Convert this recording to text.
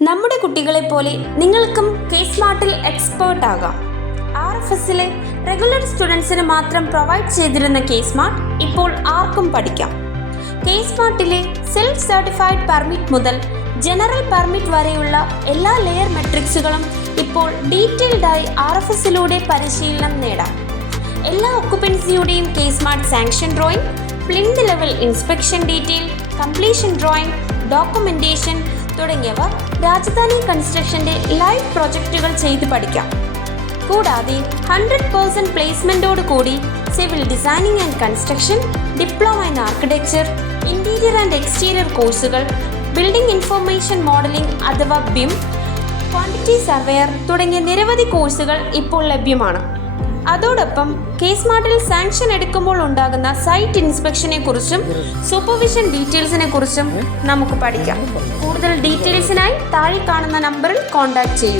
നമ്മുടെ കുട്ടികളെ പോലെ നിങ്ങൾക്കും K-Smartൽ എക്സ്പേർട്ട് ആകാം. RFSലെ റെഗുലർ സ്റ്റുഡൻസിന് മാത്രം പ്രൊവൈഡ് ചെയ്തിരുന്ന K-Smart ഇപ്പോൾ ആർക്കും പഠിക്കാം. K-Smartലെ സെൽഫ് സർട്ടിഫൈഡ് പെർമിറ്റ് മുതൽ ജനറൽ പെർമിറ്റ് വരെയുള്ള എല്ലാ ലെയർ മെട്രിക്സുകളും ഇപ്പോൾ ഡീറ്റെയിൽഡായി RFSലൂടെ പരിശീലനം നേടാം. എല്ലാ ഒക്കുപ്പൻസിയുടെയും K-Smart sanction drawing, plinth level inspection detail, completion drawing, documentation തുടങ്ങിയവ രാജധാനി കൺസ്ട്രക്ഷന്റെ ലൈവ് പ്രൊജക്റ്റുകൾ ചെയ്ത് പഠിക്കാം. കൂടാതെ 100% പ്ലേസ്മെന്റോട് കൂടി civil designing and construction, diploma in architecture, interior and exterior കോഴ്സുകൾ, ബിൽഡിംഗ് ഇൻഫർമേഷൻ മോഡലിംഗ് അഥവാ BIM, ക്വാണ്ടിറ്റി സർവേയർ തുടങ്ങിയ നിരവധി കോഴ്സുകൾ ഇപ്പോൾ ലഭ്യമാണ്. അതോടൊപ്പം K-Smartൽ സാങ്ഷൻ എടുക്കുമ്പോൾ ഉണ്ടാകുന്ന സൈറ്റ് ഇൻസ്പെക്ഷനെ കുറിച്ചും സൂപ്പർവിഷൻ ഡീറ്റെയിൽസിനെ കുറിച്ചും നമുക്ക് പഠിക്കാം. കൂടുതൽ ഡീറ്റെയിൽസിനായി താഴെ കാണുന്ന നമ്പറിൽ കോൺടാക്ട് ചെയ്യൂ.